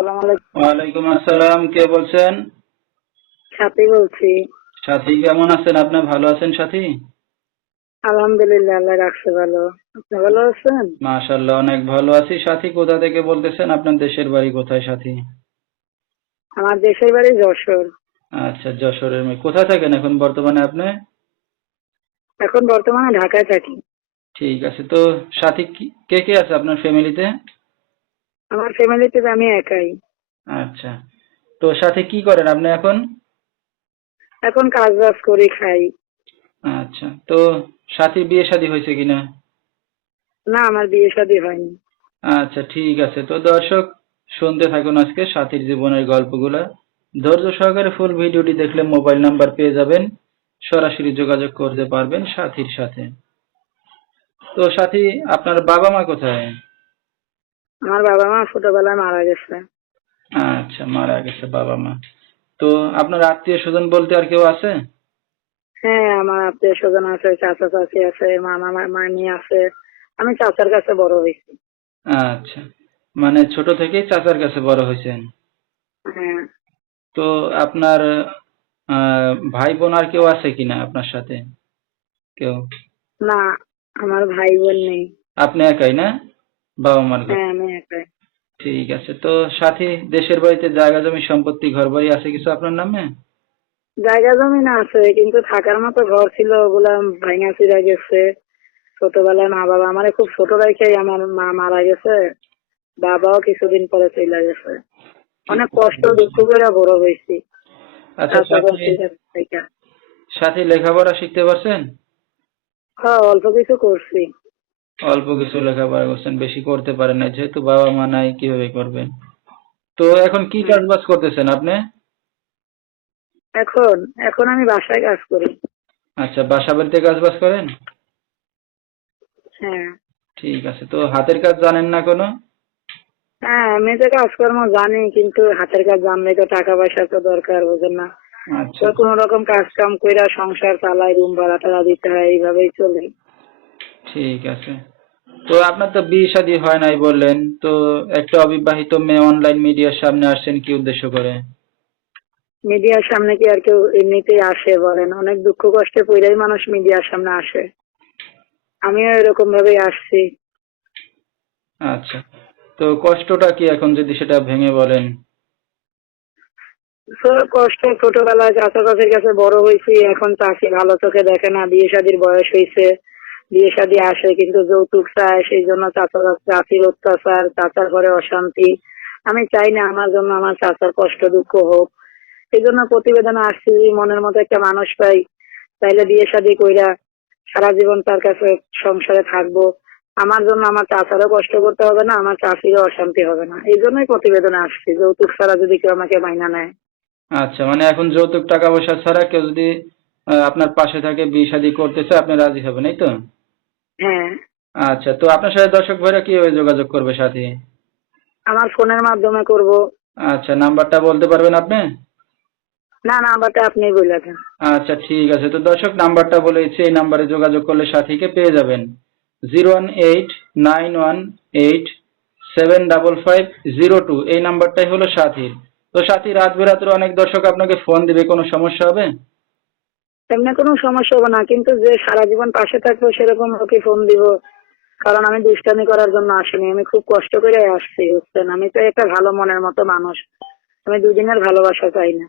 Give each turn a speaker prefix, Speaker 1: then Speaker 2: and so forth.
Speaker 1: আসসালামু আলাইকুম।
Speaker 2: ওয়ালাইকুম আসসালাম কে বলছেন?
Speaker 1: সাথী বলছি।
Speaker 2: সাথী কেমন আছেন? আপনি ভালো আছেন সাথী?
Speaker 1: আলহামদুলিল্লাহ আল্লাহ রাখছে ভালো। আপনি ভালো আছেন?
Speaker 2: অনেক ভালো আছি। সাথী কোথা থেকে বলতেছেন? আপনার দেশের বাড়ি কোথায় সাথী?
Speaker 1: আমার দেশের বাড়ি যশোর।
Speaker 2: আচ্ছা যশোরের মেয়ে। কোথায় থাকেন এখন বর্তমানে আপনি?
Speaker 1: এখন বর্তমানে ঢাকায় থাকি।
Speaker 2: ঠিক আছে তো সাথী কে কে আছে আপনার ফ্যামিলিতে
Speaker 1: আমার ফ্যামিলিতে আমি একাই।
Speaker 2: আচ্ছা। তো সাথে কি করেন আপনি এখন?
Speaker 1: এখন কাজ বাজ করে খাই।
Speaker 2: আচ্ছা। তো সাথী বিয়ে শাদী হয়েছে কিনা?
Speaker 1: না আমার বিয়ে শাদী হয়নি।
Speaker 2: আচ্ছা ঠিক আছে। তো দর্শক শুনতে থাকুন আজকে সাথীর জীবনের গল্পগুলা। ধৈর্য সহকারে ফুল ভিডিওটি দেখলে মোবাইল নাম্বার পেয়ে যাবেন। সরাসরি যোগাযোগ করতে পারবেন সাথীর সাথে। তো সাথী আপনার বাবা মা কোথায়?
Speaker 1: আমার বাবা মা ছোটবেলায় মারা গেছে।
Speaker 2: আচ্ছা মারা গেছে বাবা মা। তো আপনার আত্মীয় স্বজন বলতে আর কেউ আছে?
Speaker 1: হ্যাঁ আমার আত্মীয় স্বজন আছে চাচা চাচি আছে মামা মামি আছে। আমি চাচার কাছে বড় হয়েছি।
Speaker 2: আচ্ছা মানে ছোট থেকেই চাচার কাছে বড় হয়েছেন?
Speaker 1: হ্যাঁ।
Speaker 2: তো আপনার ভাই বোন আর কেউ আছে কিনা আপনার সাথে? কেউ?
Speaker 1: না আমার ভাই বোন নেই।
Speaker 2: আপনি একাই না? বাবা মার।
Speaker 1: হ্যাঁ আমি একাই
Speaker 2: ঠিক আছে তো সাথী দেশের বাড়িতে জায়গা জমি সম্পত্তি ঘর বাড়ি আছে কিছু আপনার নামে?
Speaker 1: জায়গা জমি না আছে কিন্তু থাকার মতো ঘর ছিল ওগুলা ভাঙা চিরা গেছে। ছোটবেলায় মা বাবা আমার খুব ছোট রেখেই আমার মা মারা গেছে। বাবাও কিছুদিন পরে চলে গেছে। অনেক কষ্ট দুঃখ করে বড় হয়েছি।
Speaker 2: আচ্ছা সাথী লেখাপড়া শিখতে পারছেন?
Speaker 1: হ্যাঁ অল্প কিছু করছি।
Speaker 2: অল্প কিছু লেখাপড়া করছেন বেশি করতে পারেন না যেহেতু বাবা মা নাই কীভাবে করবেন? তো এখন কি চাষবাস করতেছেন আপনি?
Speaker 1: এখন এখন আমি বাসায় কাজ করি।
Speaker 2: আচ্ছা বাসা বাড়িতে কাজবাজ করেন?
Speaker 1: হ্যাঁ।
Speaker 2: ঠিক আছে তো হাতের কাজ জানেন না কোনো?
Speaker 1: হ্যাঁ আমি তো কাজকর্ম জানি কিন্তু হাতের কাজ জানলে তো টাকা পয়সা তো দরকার বোঝেন না।
Speaker 2: আচ্ছা।
Speaker 1: তো কোনো রকম কাজ কাম কইরা সংসার চালাই রুম ভাড়া টাড়া দিতে হয় এইভাবেই চলে।
Speaker 2: ঠিক আছে। তো আপনার তো বিয়ে শাদী হয় নাই বললেন তো একটা অবিবাহিত মেয়ে অনলাইন মিডিয়ার সামনে আসছেন কি উদ্দেশ্য করে?
Speaker 1: মিডিয়ার সামনে কি আর কেউ এমনিতেই আসে বলেন? অনেক দুঃখ কষ্টে পইরাই মানুষ মিডিয়ার সামনে আসে। আমিও এরকম ভাবেই আসছি।
Speaker 2: আচ্ছা তো কষ্টটা কি এখন যদি সেটা ভেঙে বলেন?
Speaker 1: কষ্ট ছোটবেলায় চাচা চাচির কাছে বড় হয়েছি এখন চাষি ভালো চোখে দেখে না বিয়ে শাদির বয়স হয়েছে বিয়ে শাদি আসে, কিন্তু যৌতুক চায় সেই জন্য চাচা চাচির অত্যাচার, চাচার ঘরে অশান্তি। আমি চাই না আমার জন্য আমার চাচার কষ্ট, দুঃখ হোক। এই জন্য প্রতিবেদনে আসছি, মনের মতো একটা মানুষ পাই। তাইলে বিয়ে শাদি কইরা সারা জীবন তার কাছে সংসারে থাকব। আমার জন্য আমার চাচারও কষ্ট করতে হবে না, আমার চাষিরও অশান্তি হবে না। এই জন্যই প্রতিবেদনে আসছি, যৌতুক ছাড়া যদি কেউ আমাকে মাইনা নেয়।
Speaker 2: আচ্ছা মানে এখন যৌতুক, টাকা পয়সা ছাড়া কেউ যদি আপনার পাশে থাকে বিয়ে শাদী করতে চায়, আপনি রাজি হবেন, এই তো?
Speaker 1: হ্যাঁ।
Speaker 2: আচ্ছা তো আপনার সাথে দর্শক ভাইরা কীভাবে যোগাযোগ করবে সাথী?
Speaker 1: আমার ফোনের মাধ্যমে করব।
Speaker 2: আচ্ছা নাম্বারটা বলতে পারবেন আপনি?
Speaker 1: না নাম্বারটা আপনি বলে দেন।
Speaker 2: আচ্ছা ঠিক আছে। তো দর্শক নাম্বারটা বলেছি এই নাম্বারে যোগাযোগ করলে সাথীকে পেয়ে যাবেন। Zero one eight nine one eight seven double five zero two এই নাম্বারটাই হলো সাথীর। তো সাথী রাত বেরাত্রে অনেক দর্শক আপনাকে ফোন দিবে কোনো সমস্যা হবে?
Speaker 1: এমনি কোনো সমস্যা হবে না, কিন্তু যে সারা জীবন পাশে থাকব সেরকম ওকে ফোন দিব। কারণ আমি দুষ্টামি করার জন্য আসিনি, আমি খুব কষ্ট করে আসছি, বুঝছেন? আমি তো একটা ভালো মনের মতো মানুষ। আমি দুদিনের ভালোবাসা চাই না।